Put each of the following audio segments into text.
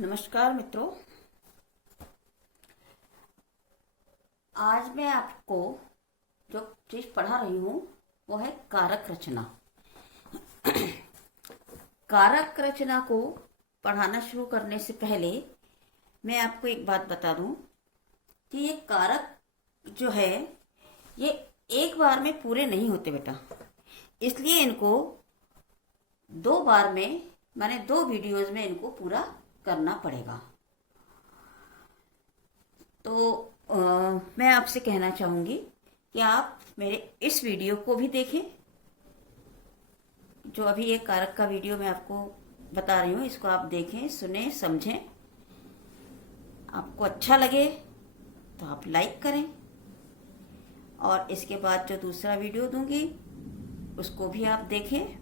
नमस्कार मित्रों। आज मैं आपको जो चीज पढ़ा रही हूँ वो है कारक रचना। कारक रचना को पढ़ाना शुरू करने से पहले मैं आपको एक बात बता दूं कि ये कारक जो है ये एक बार में पूरे नहीं होते बेटा, इसलिए इनको दो बार में माने दो वीडियोज में इनको पूरा करना पड़ेगा। तो मैं आपसे कहना चाहूंगी कि आप मेरे इस वीडियो को भी देखें, जो अभी एक कारक का वीडियो मैं आपको बता रही हूँ, इसको आप देखें, सुने, समझें। आपको अच्छा लगे तो आप लाइक करें और इसके बाद जो दूसरा वीडियो दूंगी उसको भी आप देखें,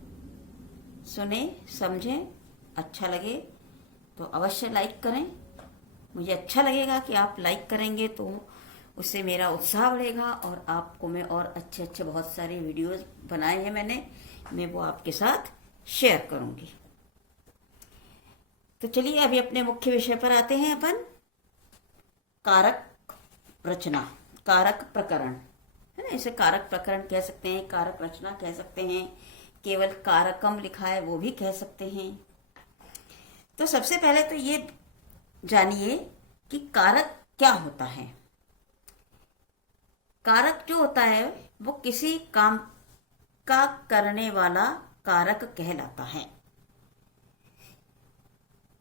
सुने, समझें। अच्छा लगे तो अवश्य लाइक करें। मुझे अच्छा लगेगा कि आप लाइक करेंगे तो उससे मेरा उत्साह बढ़ेगा और आपको मैं और अच्छे अच्छे बहुत सारे वीडियोस बनाए हैं मैं वो आपके साथ शेयर करूंगी। तो चलिए अभी अपने मुख्य विषय पर आते हैं अपन। कारक रचना, कारक प्रकरण है ना, इसे कारक प्रकरण कह सकते हैं, कारक रचना कह सकते हैं, केवल कारकम लिखा है वो भी कह सकते हैं। तो सबसे पहले तो ये जानिए कि कारक क्या होता है। कारक जो होता है वो किसी काम का करने वाला कारक कहलाता है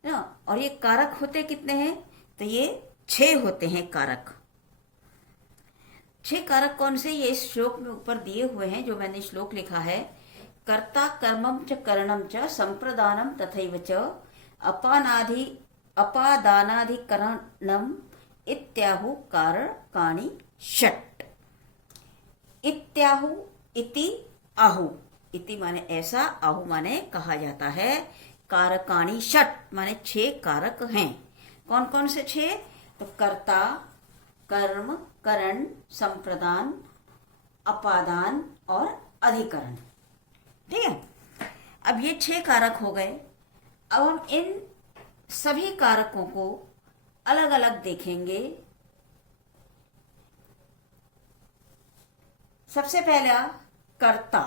ना। और ये कारक होते कितने हैं? तो ये 6 होते हैं कारक। 6 कारक कौन से? ये इस श्लोक में ऊपर दिए हुए हैं, जो मैंने श्लोक लिखा है। कर्ता कर्मम च करणम च संप्रदानम तथैव च अपादानाधिकरणम इत्याहु कारकाणि षट्। इत्याहु इति आहु, इति माने ऐसा, आहु माने कहा जाता है। कारकाणि षट् माने 6 कारक हैं। कौन कौन से 6? तो कर्ता, कर्म, करण, संप्रदान, अपादान और अधिकरण। ठीक है, अब ये 6 कारक हो गए। अब हम इन सभी कारकों को अलग अलग देखेंगे। सबसे पहला कर्ता,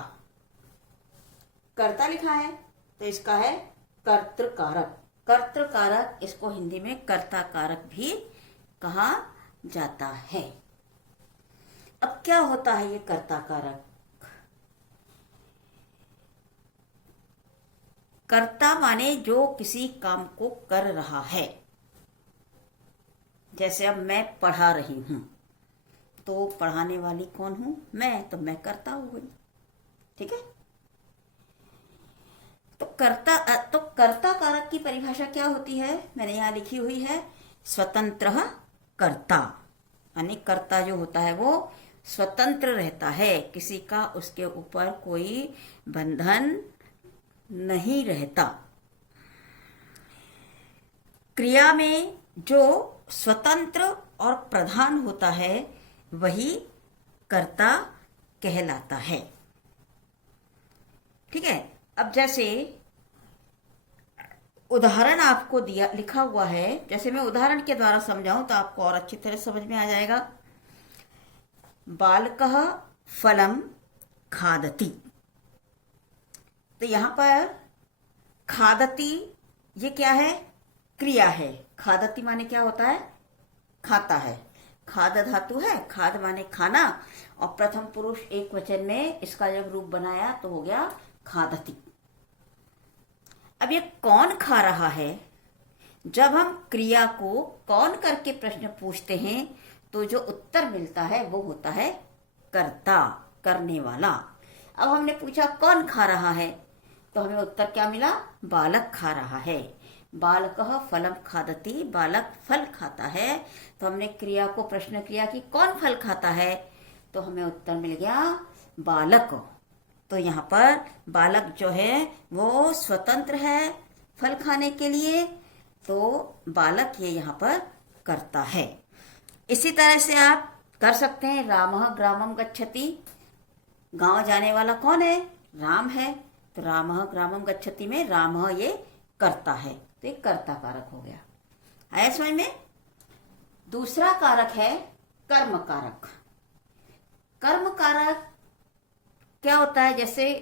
कर्ता लिखा है तो इसका है कर्तृकारक। कर्तृकारक, इसको हिंदी में कर्ता कारक भी कहा जाता है। अब क्या होता है ये कर्ता कारक? कर्ता माने जो किसी काम को कर रहा है। जैसे अब मैं पढ़ा रही हूं तो पढ़ाने वाली कौन हूं? मैं, तो मैं कर्ता हूं। ठीक है, तो कर्ता कारक की परिभाषा क्या होती है? मैंने यहां लिखी हुई है, स्वतंत्र कर्ता। यानी कर्ता जो होता है वो स्वतंत्र रहता है, किसी का उसके ऊपर कोई बंधन नहीं रहता। क्रिया में जो स्वतंत्र और प्रधान होता है वही कर्ता कहलाता है। ठीक है, अब जैसे उदाहरण आपको दिया लिखा हुआ है, जैसे मैं उदाहरण के द्वारा समझाऊं तो आपको और अच्छी तरह समझ में आ जाएगा। बालकः फलम खादति, तो यहां पर खादति ये क्या है? क्रिया है। खादति माने क्या होता है? खाता है। खाद धातु है, खाद माने खाना, और प्रथम पुरुष एक वचन में इसका जब रूप बनाया तो हो गया खादति। अब ये कौन खा रहा है? जब हम क्रिया को कौन करके प्रश्न पूछते हैं तो जो उत्तर मिलता है वो होता है कर्ता, करने वाला। अब हमने पूछा कौन खा रहा है, तो हमें उत्तर क्या मिला? बालक खा रहा है। बालकः फलम खादति, बालक फल खाता है। तो हमने क्रिया को प्रश्न किया कि कौन फल खाता है, तो हमें उत्तर मिल गया बालक। तो यहाँ पर बालक जो है वो स्वतंत्र है फल खाने के लिए, तो बालक ये यहाँ पर करता है। इसी तरह से आप कर सकते हैं, रामः ग्रामम गच्छति, गांव जाने वाला कौन है? राम है। तो रामः ग्रामम गच्छति में रामः ये करता है, तो एक कर्ता कारक हो गया। आया समझ में? दूसरा कारक है कर्म कारक। कर्म कारक क्या होता है? जैसे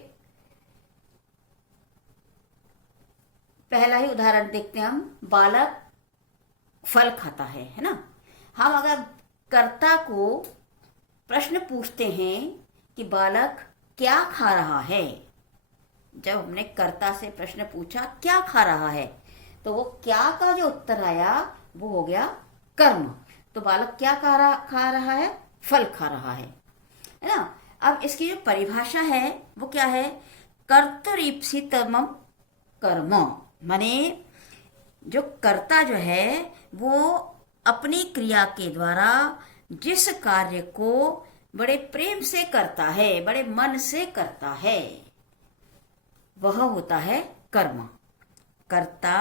पहला ही उदाहरण देखते हैं हम, बालक फल खाता है ना। हम अगर कर्ता को प्रश्न पूछते हैं कि बालक क्या खा रहा है, जब हमने कर्ता से प्रश्न पूछा क्या खा रहा है, तो वो क्या का जो उत्तर आया वो हो गया कर्म। तो बालक क्या खा रहा है? फल खा रहा है ना। अब इसकी जो परिभाषा है वो क्या है? कर्तरीप्सितमं कर्म, माने जो कर्ता जो है वो अपनी क्रिया के द्वारा जिस कार्य को बड़े प्रेम से करता है, बड़े मन से करता है, वह होता है कर्म। कर्ता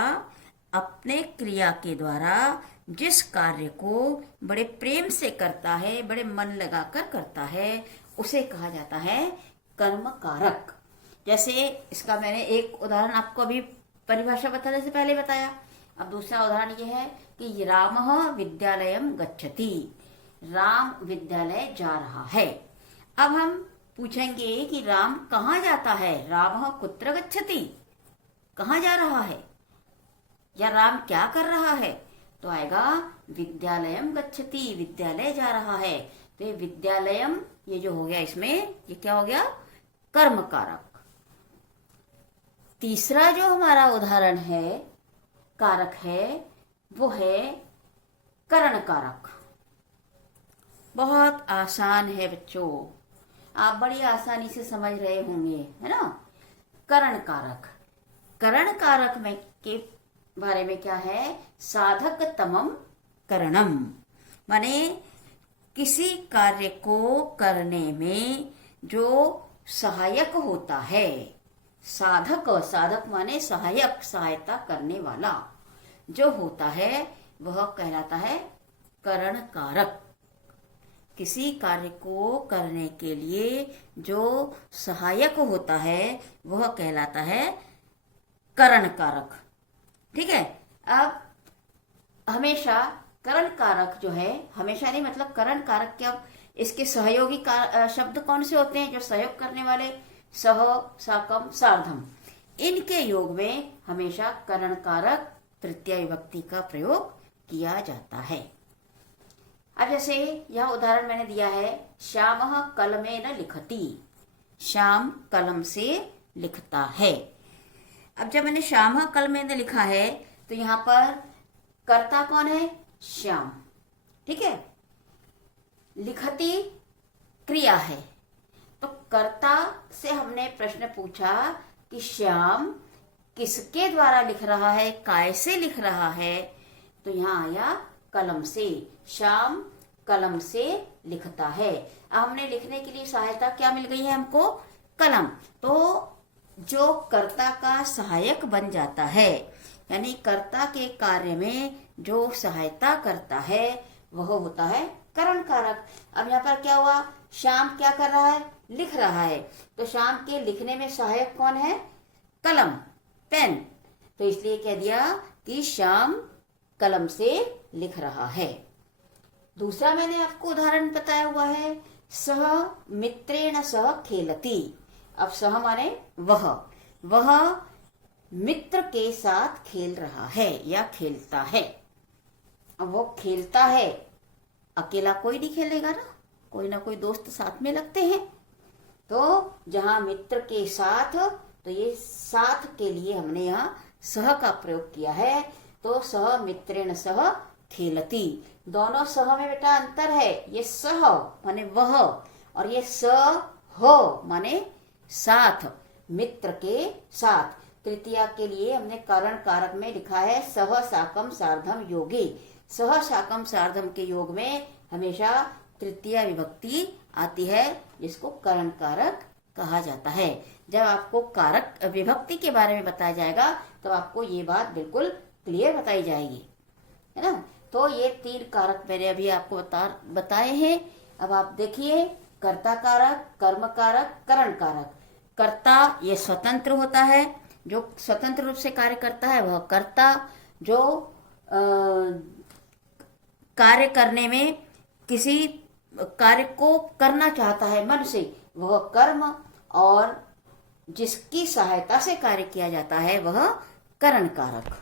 अपने क्रिया के द्वारा जिस कार्य को बड़े प्रेम से करता है, बड़े मन लगाकर करता है, उसे कहा जाता है कर्म कारक। जैसे इसका मैंने एक उदाहरण आपको अभी परिभाषा बताने से पहले बताया। अब दूसरा उदाहरण यह है कि रामः विद्यालयं गच्छति, राम विद्यालय जा रहा है। अब हम पूछेंगे कि राम कहाँ जाता है? रामः कुत्र गच्छति, कहाँ जा रहा है, या राम क्या कर रहा है? तो आएगा विद्यालयम गच्छति, विद्यालय जा रहा है। तो ये विद्यालयम, ये जो हो गया इसमें, ये क्या हो गया? कर्म कारक। तीसरा जो हमारा उदाहरण है, कारक है, वो है करण कारक। बहुत आसान है बच्चों, आप बड़ी आसानी से समझ रहे होंगे, है ना। करण कारक, करण कारक में के बारे में क्या है? साधक तमम करणम, माने किसी कार्य को करने में जो सहायक होता है। साधक, साधक माने सहायक, सहायता करने वाला जो होता है वह कहलाता है करण कारक। किसी कार्य को करने के लिए जो सहायक होता है वह कहलाता है करण कारक। ठीक है। अब हमेशा करण कारक जो है, हमेशा नहीं, मतलब करण कारक क्या, इसके सहयोगी शब्द कौन से होते हैं? जो सहयोग करने वाले, सह, साकम, सार्धम, इनके योग में हमेशा करण कारक तृतीय विभक्ति का प्रयोग किया जाता है। अब जैसे यह उदाहरण मैंने दिया है, श्यामः कलमेन लिखति, श्याम कलम से लिखता है। अब जब मैंने श्यामः कलमेन लिखा है तो यहाँ पर कर्ता कौन है? श्याम। ठीक है। लिखति क्रिया है, तो कर्ता से हमने प्रश्न पूछा कि श्याम किसके द्वारा लिख रहा है, कैसे लिख रहा है, तो यहाँ आया कलम से। श्याम कलम से लिखता है। अब हमने लिखने के लिए सहायता क्या मिल गई है हमको? कलम। तो जो कर्ता का सहायक बन जाता है, यानी कर्ता के कार्य में जो सहायता करता है वह होता है करण कारक। अब यहाँ पर क्या हुआ? श्याम क्या कर रहा है? लिख रहा है। तो श्याम के लिखने में सहायक कौन है? कलम, पेन। तो इसलिए कह दिया कि श्याम कलम से लिख रहा है। दूसरा मैंने आपको उदाहरण बताया हुआ है, सह मित्रेण सह खेलति। अब सह माने वह मित्र के साथ खेल रहा है या खेलता है। अब वो खेलता है, अकेला कोई नहीं खेलेगा ना कोई दोस्त साथ में लगते हैं। तो जहां मित्र के साथ, तो ये साथ के लिए हमने यहाँ सह का प्रयोग किया है। तो सह मित्रेण सह खेलति, दोनों सह में बेटा अंतर है। ये सह माने वह, और ये सह माने साथ, मित्र के साथ। तृतीया के लिए हमने करण कारक में लिखा है सह साकम सार्धम योगे। सह साकम सार्धम के योग में हमेशा तृतीया विभक्ति आती है, जिसको करण कारक कहा जाता है। जब आपको कारक विभक्ति के बारे में बताया जाएगा तो आपको ये बात बिल्कुल क्लियर बताई जाएगी, है ना। तो ये 3 कारक मैंने अभी आपको बताए हैं। अब आप देखिए, कर्ता कारक, कर्म कारक, करण कारक। कर्ता ये स्वतंत्र होता है, जो स्वतंत्र रूप से कार्य करता है वह कर्ता। जो कार्य करने में, किसी कार्य को करना चाहता है मन से, वह कर्म, और जिसकी सहायता से कार्य किया जाता है वह करण कारक।